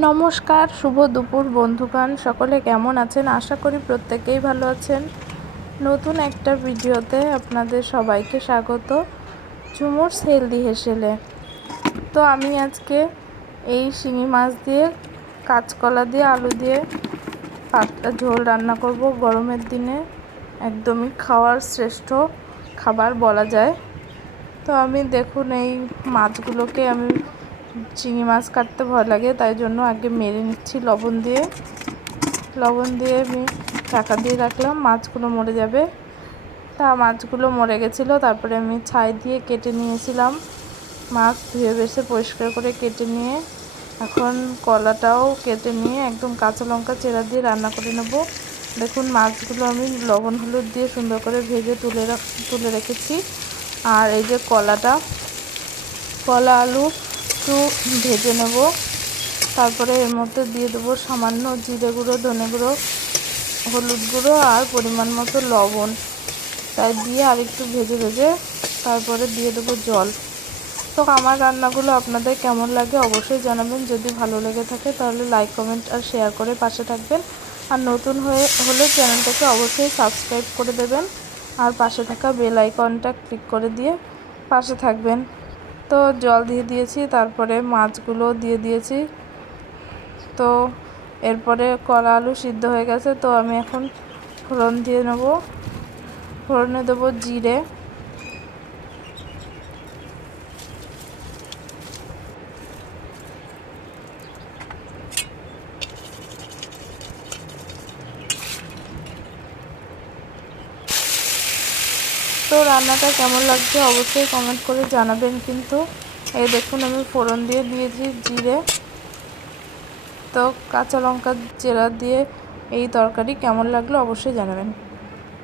নমস্কার, শুভ দুপুর বন্ধুগণ। সকলে কেমন আছেন? আশা করি প্রত্যেকেই ভালো আছেন। নতুন একটা ভিডিওতে আপনাদের সবাইকে স্বাগত। চুমুরস হেলদি হেসেলে। তো আমি আজকে এই শিঙি মাছ দিয়ে, কাঁচকলা দিয়ে, আলু দিয়ে, পাতলা ঝোল রান্না করব। গরমের দিনে একদমই খাওয়ার শ্রেষ্ঠ খাবার বলা যায়। তো আমি দেখুন, এই মাছগুলোকে আমি চিংড়ি মাছ কাটতে ভয় লাগে, তাই জন্য আগে মেরে নিচ্ছি লবণ দিয়ে। লবণ দিয়ে আমি ঢাকা দিয়ে রাখলাম, মাছগুলো মরে যাবে। তা মাছগুলো মরে গেছিল, তারপরে আমি ছাই দিয়ে কেটে নিয়েছিলাম মাছ, ধুয়ে বেছে পরিষ্কার করে কেটে নিয়ে। এখন কলাটাও কেটে নিয়ে একদম কাঁচা লঙ্কা চেরা দিয়ে রান্না করে নেব। দেখুন, মাছগুলো আমি লবণ হলুদ দিয়ে সুন্দর করে ভেজে তুলে তুলে রেখেছি। আর এই যে কলাটা, কলা আলু একটু ভেজে নেব। তারপরে এর মধ্যে দিয়ে দেবো সামান্য জিরে গুঁড়ো, ধনে গুঁড়ো, হলুদ গুঁড়ো আর পরিমাণ মতো লবণ। তাই দিয়ে আর একটু ভেজে ভেজে তারপরে দিয়ে দেবো জল। তো আমার রান্নাগুলো আপনাদের কেমন লাগে অবশ্যই জানাবেন। যদি ভালো লেগে থাকে তাহলে লাইক, কমেন্ট আর শেয়ার করে পাশে থাকবেন। আর নতুন হয়ে হলে চ্যানেলটাকে অবশ্যই সাবস্ক্রাইব করে দেবেন। আর পাশে থাকা বেল আইকনটা ক্লিক করে দিয়ে পাশে থাকবেন। তো জল দিয়ে দিয়েছি, তারপরে মাছগুলো দিয়ে দিয়েছি। তো এরপরে কলা আলু সিদ্ধ হয়ে গেছে, তো আমি এখন ফোড়ন দিয়ে নেব। ফোড়নে দেবো জিরে। তো রান্নাটা কেমন লাগছে অবশ্যই কমেন্ট করে জানাবেন কিন্তু। এই দেখুন, আমি ফোড়ন দিয়ে দিয়েছি জিরে। তো কাঁচা লঙ্কা জেরা দিয়ে এই তরকারি কেমন লাগল অবশ্যই জানাবেন।